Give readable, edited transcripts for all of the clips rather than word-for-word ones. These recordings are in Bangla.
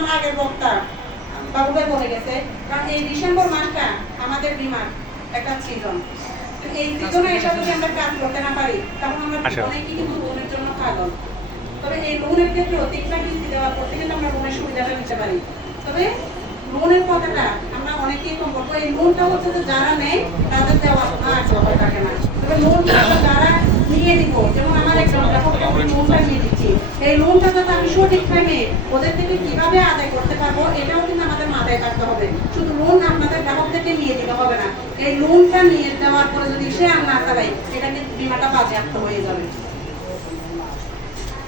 আমার আগের বক্তা বাবু ভাই বলে গেছে, কারণ এই ডিসেম্বর মাসটা আমাদের বিমার একটা সিজন। এই সিজনে এসে যদি আমরা কাজ করতে না পারি তখন আমরা অনেকেই কিন্তু লোনের জন্য পাগল। তবে এই লোনের ক্ষেত্রে অতিরিক্ত কিস্তি দেওয়ার পর থেকে আমরা লোনের সুবিধাটা নিতে পারি। তবে লোনের কথাটা আমরা অনেকেই কম করবো। এই লোনটা হচ্ছে যে যারা নেয় তাদের দেওয়া থাকে না। তবে লোন যারা নিয়ে দিব, যেমন আমার একজন লোনটা নিয়ে দিচ্ছি, এই লোনটা যাতে আমি সঠিক টাইমে ওদের থেকে কিভাবে আদায় করতে পারবো এটাও কিন্তু আমাদের মাথায় থাকতে হবে। শুধু লোন আপনাদের গ্রাহক থেকে নিয়ে দিতে হবে না, এই লোনটা নিয়ে দেওয়ার পরে যদি সে আর না চালাই এটা কিন্তু বিমাটা বাজেয়াপ্ত হয়ে যাবে।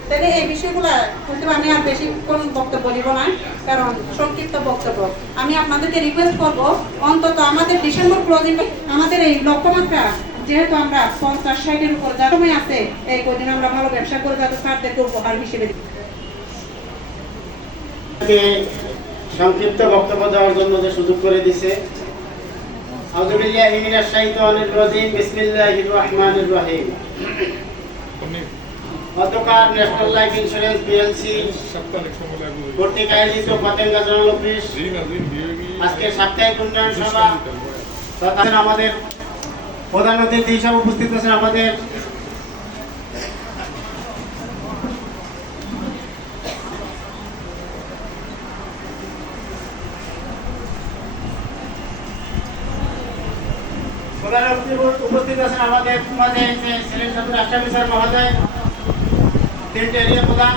তাহলে এই বিষয়গুলো হয়তো আমি আর বেশি কোন বক্তব্য বলিব না, কারণ সংক্ষিপ্ত বক্তব্য। আমি আপনাদেরকে রিকোয়েস্ট করব অন্তত আমাদের ডিসেম্বর ক্লোজিং আমাদের এই লক্ষ্যমাত্রা যেহেতু আমরা 50-60-এর উপর যা সময় আছে এই কদিন আমরা ভালো ব্যবসা করে যাতে স্যারদেরকে উপহার হিসেবে সংক্ষিপ্ত বক্তব্য দেওয়ার জন্য যে সুযোগ করে দিছে। আউযু বিল্লাহি মিনাশ শাইতানির রাজিম, বিসমিল্লাহির রহমানির রহিম। গতকাল ন্যাশনাল লাইফ ইন্স্যুরেন্স পিএলসি কর্তৃক আয়োজিত পতেঙ্গা জোনাল অফিস আজকে সাপ্তাহিক উন্নয়ন সভা তথা আমাদের প্রধান অতিথি হিসাবে উপস্থিত আছেন আমাদের প্রধান অতিথি উপস্থিত আছেন আমাদের মাঝে সিলেট সদর রাষ্ট্র অফিসার মহোদয়, তিনটে এরিয়া প্রধান।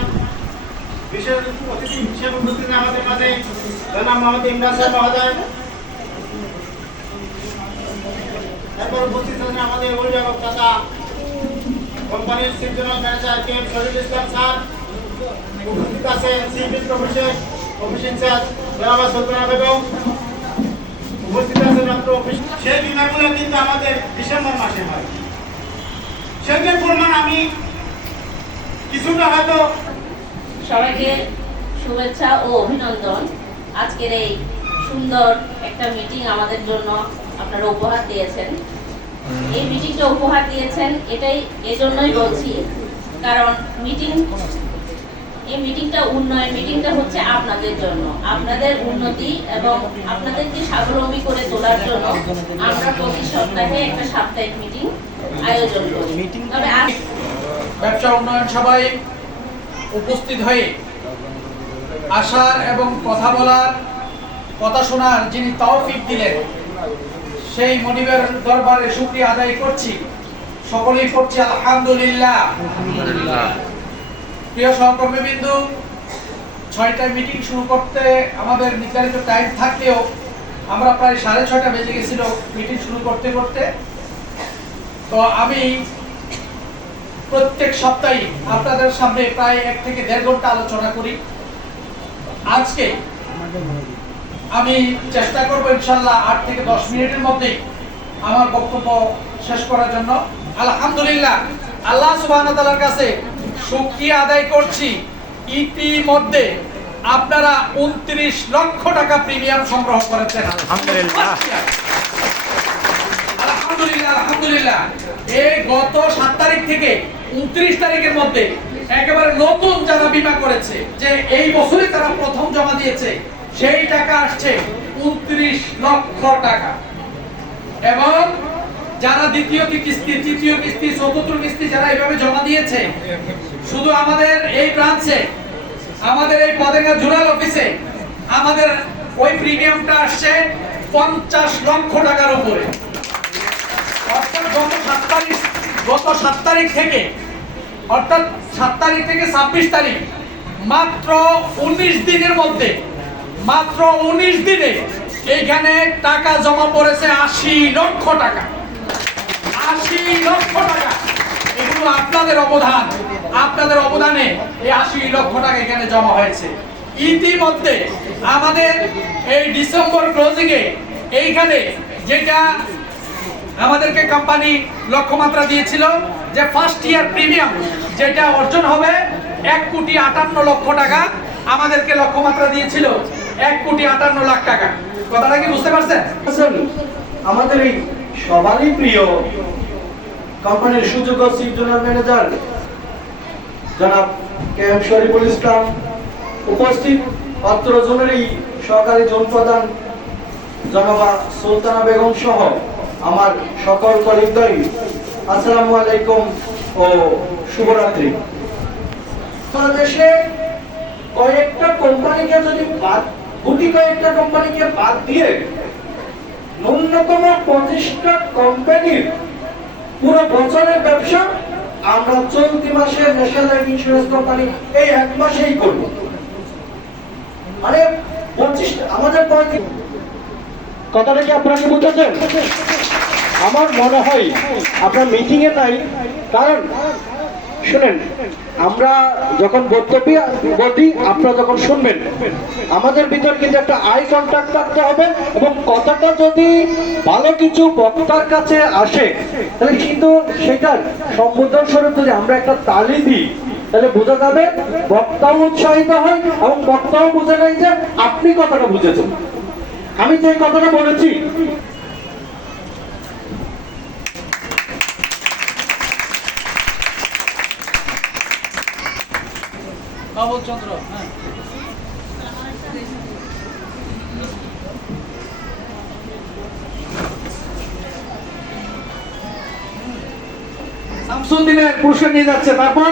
বিশেষ অতিথি হিসেবে উপস্থিত আমাদের মাঝে জনাব মোহাম্মদ ইমরান সাহেব মহোদয়। এরপর উপস্থিত আছেন আমাদের অভিভাবক তথা কোম্পানির chief general manager K M Shahidul Islam sir. উপস্থিত আছেন চিফ অফিস ইনচার্জ জনাব সুলতানা বেগম। উপস্থিত আছেন ডক্টর অফিস। সেই বিমাগুলো কিন্তু আমাদের ডিসেম্বর মাসে হয়। সেটার পরিমাণ আমি কিছুটা হয়তো। সবাইকে শুভেচ্ছা ও অভিনন্দন। আজকের এই সুন্দর একটা মিটিং আমাদের জন্য আপনারা উপহার দিয়েছেন। এই মিটিংটা উপহার দিয়েছেন এটাই এজন্যই বলছি, কারণ এই মিটিংটা উন্নয়ন মিটিংটা হচ্ছে আপনাদের জন্য, আপনাদের উন্নতি এবং আপনাদেরকে স্বাবলম্বী করে তোলার জন্য আমরা প্রতি সপ্তাহে একটা সাপ্তাহিক মিটিং আয়োজন করি। তবে ব্যবসা উন্নয়ন সভায় উপস্থিত হয়ে আসার এবং কথা বলার কথা শোনার যিনি তৌফিক দিলেন সেই মনিবের দরবারে শুকরিয়া আদায় করছি। সকলেই করছি আলহামদুলিল্লাহ। প্রিয় সহকর্মীবৃন্দ, 6টায় মিটিং শুরু করতে আমাদের নির্ধারিত টাইম থাকলেও আমরা প্রায় 6:30 বেজে গেছিল মিটিং শুরু করতে করতে। তো আমি প্রত্যেক সপ্তাহে আপনাদের সামনে প্রায় 1 থেকে 1.5 ঘন্টা আলোচনা করি। আজকে আমি চেষ্টা করব ইনশাআল্লাহ 8 থেকে 10 মিনিটের মধ্যে আমার বক্তব্য শেষ করার জন্য। আলহামদুলিল্লাহ, আল্লাহ সুবহানাহু ওয়া তাআলার কাছে শুকরিয়া আদায় করছি, ইতিমধ্যে আপনারা 29 লক্ষ টাকা প্রিমিয়াম সংগ্রহ করেছেন। আলহামদুলিল্লাহ আলহামদুলিল্লাহ আলহামদুলিল্লাহ। এই গত 7 তারিখ থেকে 29 তারিখের মধ্যে একেবারে নতুন যারা বীমা করেছে, যে এই বছরে তারা প্রথম জমা দিয়েছে, সেই টাকা আসছে 29 লক্ষ টাকা। এবং যারা দ্বিতীয় কিস্তি, তৃতীয় কিস্তি, চতুর্থ কিস্তি যারা এইভাবে জমা দিয়েছে, শুধু আমাদের এই ব্রাঞ্চে, আমাদের এই পতেঙ্গা জোনাল অফিসে আমাদের ওই প্রিমিয়ামটা আসছে 50 লক্ষ টাকার উপরে। অর্থাৎ গত 7 তারিখ থেকে 26 তারিখ মাত্র 19 দিনের মধ্যে, মাত্র 19 দিনে এইখানে টাকা জমা পড়েছে 80 লক্ষ টাকা। 80 লক্ষ টাকা, এগুলো আপনাদের অবদান, আপনাদের অবদানে এই 80 লক্ষ টাকা এখানে জমা হয়েছে। ইতিমধ্যে আমাদের এই ডিসেম্বর ক্লোজিং এ এইখানে যেটা আমাদেরকে কোম্পানি লক্ষ্যমাত্রা দিয়েছিল যে ফার্স্ট ইয়ার প্রিমিয়াম যেটা অর্জন হবে 1,58,00,000 টাকা, আমাদেরকে লক্ষ্যমাত্রা দিয়েছিল 1,58,00,000 টাকা। কথাটা কি বুঝতে পারছেন? আমাদের এই সবারই প্রিয় কোম্পানির সুযোগ্য চিফ জেনারেল ম্যানেজার জনাব কে এম শরীফুল ইসলাম উপস্থিত, অত্র জোনেরই সহকারী জোন প্রধান জনাবা সুলতানা বেগম সহ আমার সকল কলিগদ্বয়, আসসালামু আলাইকুম ও শুভরাত্রি। বাংলাদেশে কয়েকটা কোম্পানিকে যদি গুটি কয়েকটা কোম্পানিকে বাদ দিয়ে ন্যূনতম 25টা কোম্পানির পুরো বছরের ব্যবসা আমরা চলতি মাসে ন্যাশনাল লাইফ ইন্স্যুরেন্স কোম্পানি এই এক মাসেই করব। মানে 25টা আমাদের কথাটা কি আপনারা কি বুঝেছেন? আমার মনে হয় আপনার মিটিং এ নাই, কারণ শুনেন, আমরা যখন বক্তব্য বলি আপনারা যখন শুনবেন, আমাদের ভিতর কিন্তু একটা আই কন্টাক্ট রাখতে হবে এবং কথাটা যদি ভালো কিছু বক্তার কাছে আসে তাহলে কিন্তু সেটার সম্বোধন স্বরূপ যদি আমরা একটা তালি দিই তাহলে বোঝা যাবে বক্তাও উৎসাহিত হয় এবং বক্তাও বুঝে নেয় যে আপনি কথাটা বুঝেছেন। আমি যে কথাটা বলেছি চন্দ্র, হ্যাঁ। শামসুদ্দিনের পুরস্কার নিয়ে যাচ্ছে। তারপর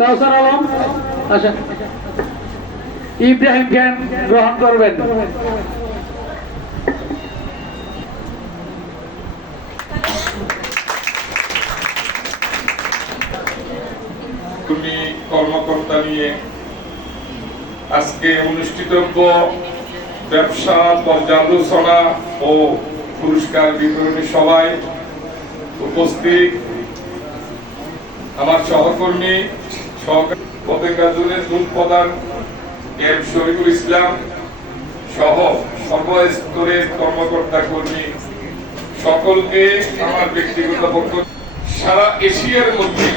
কাউসার আলম, আচ্ছা, ইব্রাহিম খান গ্রহণ করবেন। কর্মকর্তা নিয়ে আজকে অনুষ্ঠিতব্য ব্যবসা পর্যালোচনা ও পুরস্কার বিতরণী সভায় উপস্থিত আমার সহকর্মী পতেঙ্গাজুলের জোন প্রধান এম শরীফুল ইসলাম সহ সর্বস্তরের কর্মকর্তা কর্মী সকলকে আমার ব্যক্তিগত বক্তব্য, সারা এশিয়ার মধ্যে,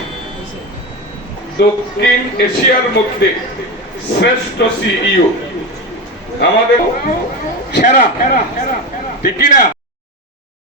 দক্ষিণ এশিয়ার মধ্যে শ্রেষ্ঠ সিইও আমাদের সেরা, ঠিক কিনা?